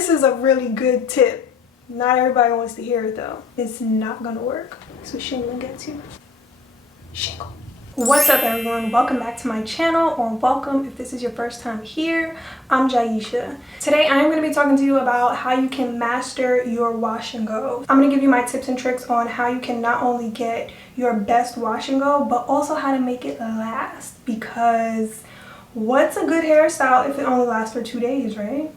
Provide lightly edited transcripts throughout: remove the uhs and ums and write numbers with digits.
This is a really good tip. Not everybody wants to hear it though. It's not gonna work. That's what shingling gets you. Shingle. What's up everyone? Welcome back to my channel, or welcome if this is your first time here. I'm Jaisha. Today I am going to be talking to you about how you can master your wash and go. I'm going to give you my tips and tricks on how you can not only get your best wash and go, but also how to make it last. Because what's a good hairstyle if it only lasts for 2 days, right?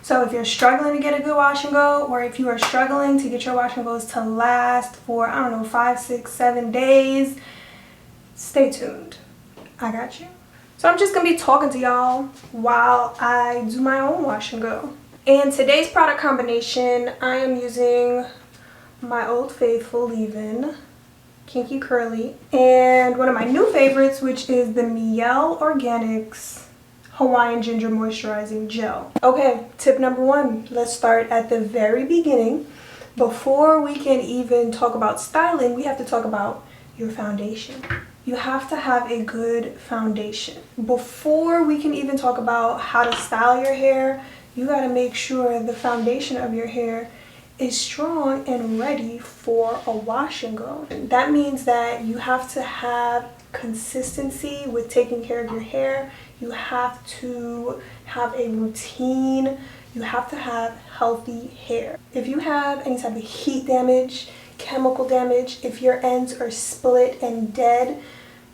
So if you're struggling to get a good wash and go, or if you are struggling to get your wash and goes to last for, I don't know, 5, 6, 7 days, stay tuned. I got you. So I'm just gonna be talking to y'all while I do my own wash and go. And today's product combination, I am using my Old Faithful leave-in Kinky Curly and one of my new favorites, which is the Mielle Organics Hawaiian Ginger Moisturizing Gel. Okay, tip number 1. Let's start at the very beginning. Before we can even talk about styling, we have to talk about your foundation. You have to have a good foundation. Before we can even talk about how to style your hair, you gotta make sure the foundation of your hair is strong and ready for a wash and go. That means that you have to have consistency with taking care of your hair. You have to have a routine. You have to have healthy hair. If you have any type of heat damage, chemical damage, if your ends are split and dead,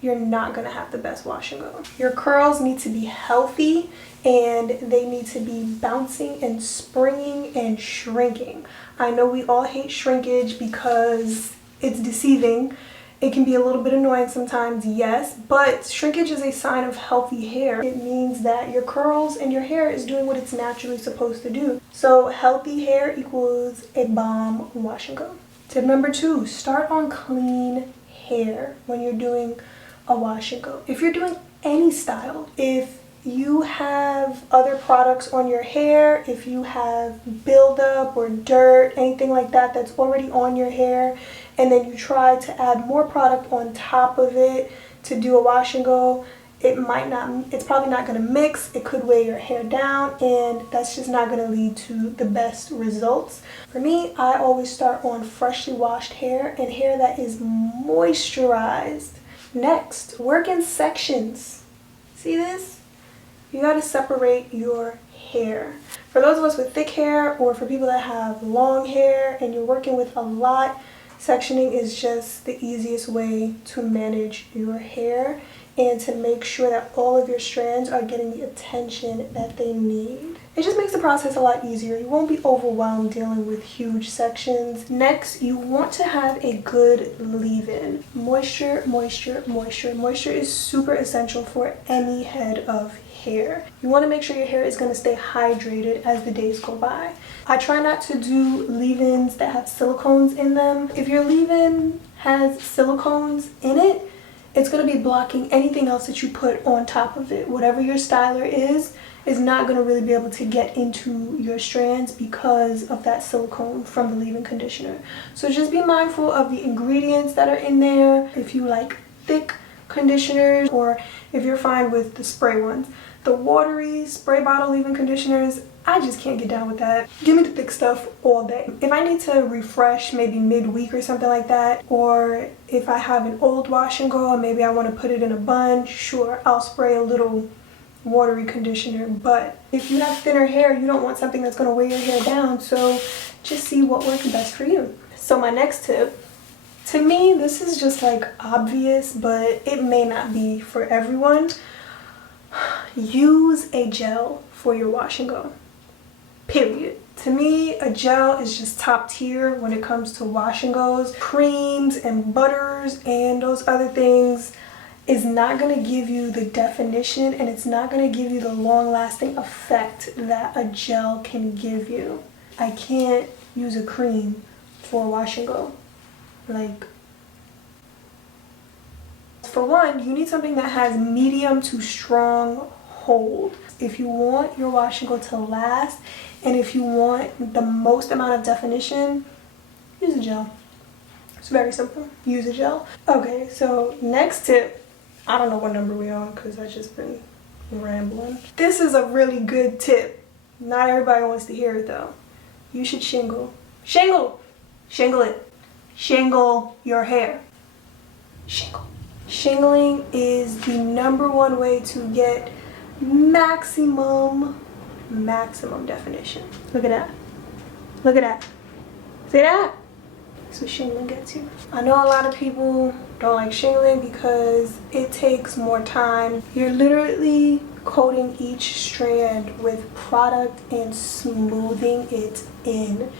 you're not gonna have the best wash and go. Your curls need to be healthy and they need to be bouncing and springing and shrinking. I know we all hate shrinkage because it's deceiving. It can be a little bit annoying sometimes, yes, but shrinkage is a sign of healthy hair. It means that your curls and your hair is doing what it's naturally supposed to do. So healthy hair equals a bomb wash and go. Tip number 2, start on clean hair when you're doing a wash and go. If you're doing any style, if you have other products on your hair, if you have buildup or dirt, anything like that that's already on your hair, and then you try to add more product on top of it to do a wash and go, it's probably not going to mix. It could weigh your hair down, and that's just not going to lead to the best results. For me, I always start on freshly washed hair and hair that is moisturized. Next, work in sections. See this? You got to separate your hair. For those of us with thick hair, or for people that have long hair and you're working with a lot, sectioning is just the easiest way to manage your hair and to make sure that all of your strands are getting the attention that they need. It just makes the process a lot easier. You won't be overwhelmed dealing with huge sections. Next, you want to have a good leave-in. Moisture, moisture, moisture. Moisture is super essential for any head of hair. You want to make sure your hair is going to stay hydrated as the days go by. I try not to do leave-ins that have silicones in them. If your leave-in has silicones in it, it's going to be blocking anything else that you put on top of it. Whatever your styler is not going to really be able to get into your strands because of that silicone from the leave-in conditioner. So just be mindful of the ingredients that are in there. If you like thick conditioners, or if you're fine with the spray ones. The watery spray bottle leave-in conditioners, I just can't get down with that. Give me the thick stuff all day. If I need to refresh maybe midweek or something like that, or if I have an old wash and go and maybe I want to put it in a bun, sure, I'll spray a little watery conditioner. But if you have thinner hair, you don't want something that's going to weigh your hair down, so just see what works best for you. So my next tip, to me this is just like obvious, but it may not be for everyone. Use a gel for your wash and go. Period. To me, a gel is just top tier when it comes to wash and goes. Creams and butters and those other things is not going to give you the definition, and it's not going to give you the long-lasting effect that a gel can give you. I can't use a cream for a wash and go. Like, for one, you need something that has medium to strong hold. If you want your wash and go to last, and if you want the most amount of definition, use a gel. It's very simple. Use a gel. Okay, so next tip, I don't know what number we're on because I've just been rambling. This is a really good tip. Not everybody wants to hear it though. You should shingle. Shingle! Shingle it. Shingle your hair. Shingle. Shingling is the #1 way to get maximum definition. Look at that. Look at that. See that? That's what shingling gets you. I know a lot of people don't like shingling because it takes more time. You're literally coating each strand with product and smoothing it in.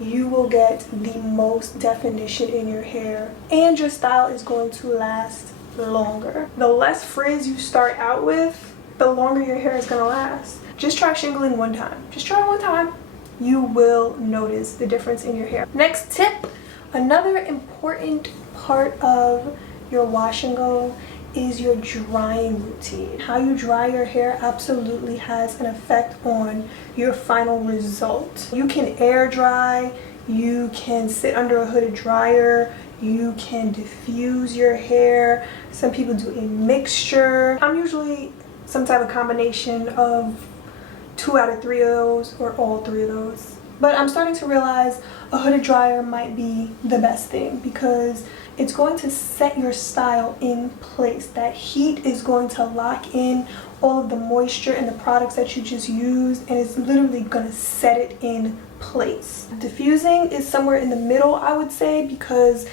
You will get the most definition in your hair and your style is going to last longer. The less frizz you start out with, the longer your hair is going to last. Just try shingling one time. Just try one time. You will notice the difference in your hair. Next tip, another important part of your wash and go is your drying routine. How you dry your hair absolutely has an effect on your final result. You can air dry, you can sit under a hooded dryer, you can diffuse your hair. Some people do a mixture. I'm usually some type of combination of 2 out of 3 of those or all 3 of those. But I'm starting to realize a hooded dryer might be the best thing because it's going to set your style in place. That heat is going to lock in all of the moisture and the products that you just used, and it's literally going to set it in place. Diffusing is somewhere in the middle, I would say, because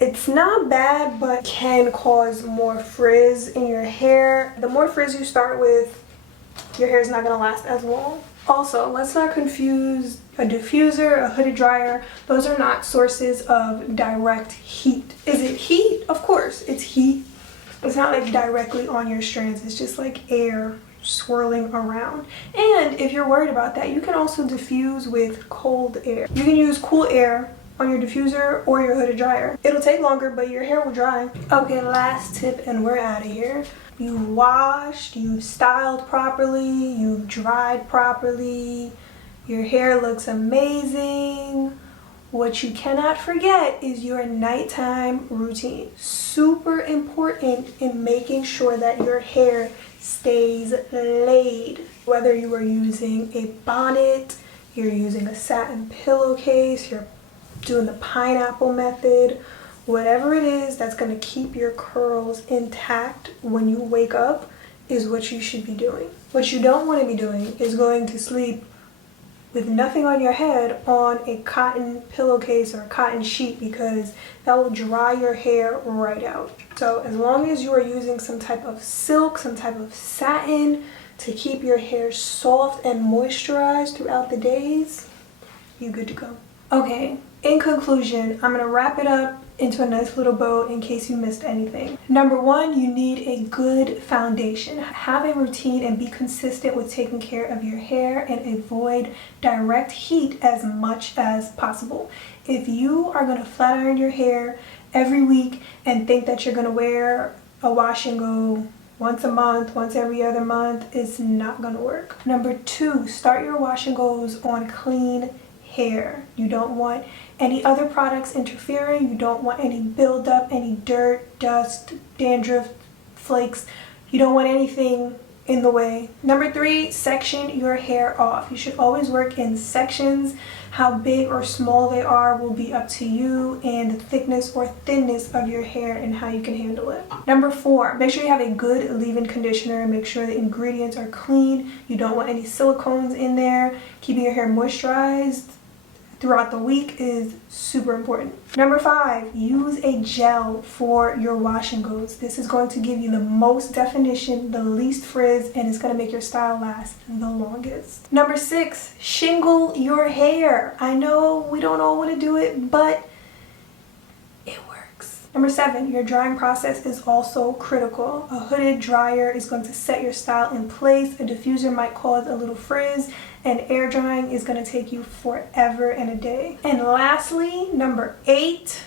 it's not bad but can cause more frizz in your hair. The more frizz you start with, your hair is not going to last as long. Also, let's not confuse a diffuser, a hooded dryer. Those are not sources of direct heat. Is it heat? Of course, it's heat. It's not like directly on your strands. It's just like air swirling around. And if you're worried about that, you can also diffuse with cold air. You can use cool air on your diffuser or your hooded dryer. It'll take longer, but your hair will dry. Okay, last tip and we're out of here. You washed, you styled properly, you dried properly, your hair looks amazing. What you cannot forget is your nighttime routine. Super important in making sure that your hair stays laid. Whether you are using a bonnet, you're using a satin pillowcase, you're doing the pineapple method, whatever it is that's going to keep your curls intact when you wake up is what you should be doing. What you don't want to be doing is going to sleep with nothing on your head on a cotton pillowcase or a cotton sheet, because that will dry your hair right out. So as long as you are using some type of silk, some type of satin to keep your hair soft and moisturized throughout the days, you're good to go. Okay, in conclusion, I'm going to wrap it up into a nice little bow in case you missed anything. #1, you need a good foundation. Have a routine and be consistent with taking care of your hair and avoid direct heat as much as possible. If you are going to flat iron your hair every week and think that you're going to wear a wash and go once a month, once every other month, it's not going to work. #2, start your wash and goes on clean hair. You don't want any other products interfering. You don't want any buildup, any dirt, dust, dandruff, flakes. You don't want anything in the way. #3, section your hair off. You should always work in sections. How big or small they are will be up to you and the thickness or thinness of your hair and how you can handle it. #4, make sure you have a good leave-in conditioner. Make sure the ingredients are clean. You don't want any silicones in there. Keeping your hair moisturized throughout the week is super important. #5, use a gel for your wash and goes. This is going to give you the most definition, the least frizz, and it's going to make your style last the longest. #6, shingle your hair. I know we don't all want to do it, but it works. #7, your drying process is also critical. A hooded dryer is going to set your style in place. A diffuser might cause a little frizz, and air drying is going to take you forever and a day. And lastly, #8,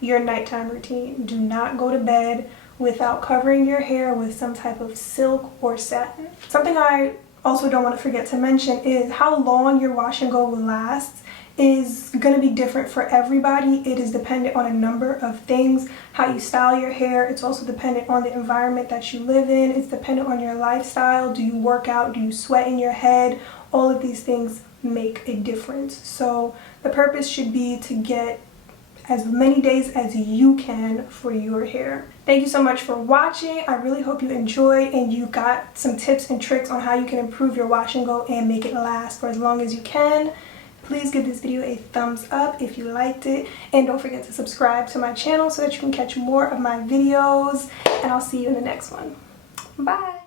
your nighttime routine. Do not go to bed without covering your hair with some type of silk or satin. Something I also don't want to forget to mention is how long your wash and go will last is going to be different for everybody. It is dependent on a number of things. How you style your hair, it's also dependent on the environment that you live in. It's dependent on your lifestyle. Do you work out? Do you sweat in your head? all of these things make a difference. So the purpose should be to get as many days as you can for your hair. Thank you so much for watching. I really hope you enjoyed and you got some tips and tricks on how you can improve your wash and go and make it last for as long as you can. Please give this video a thumbs up if you liked it, and don't forget to subscribe to my channel so that you can catch more of my videos, and I'll see you in the next one. Bye.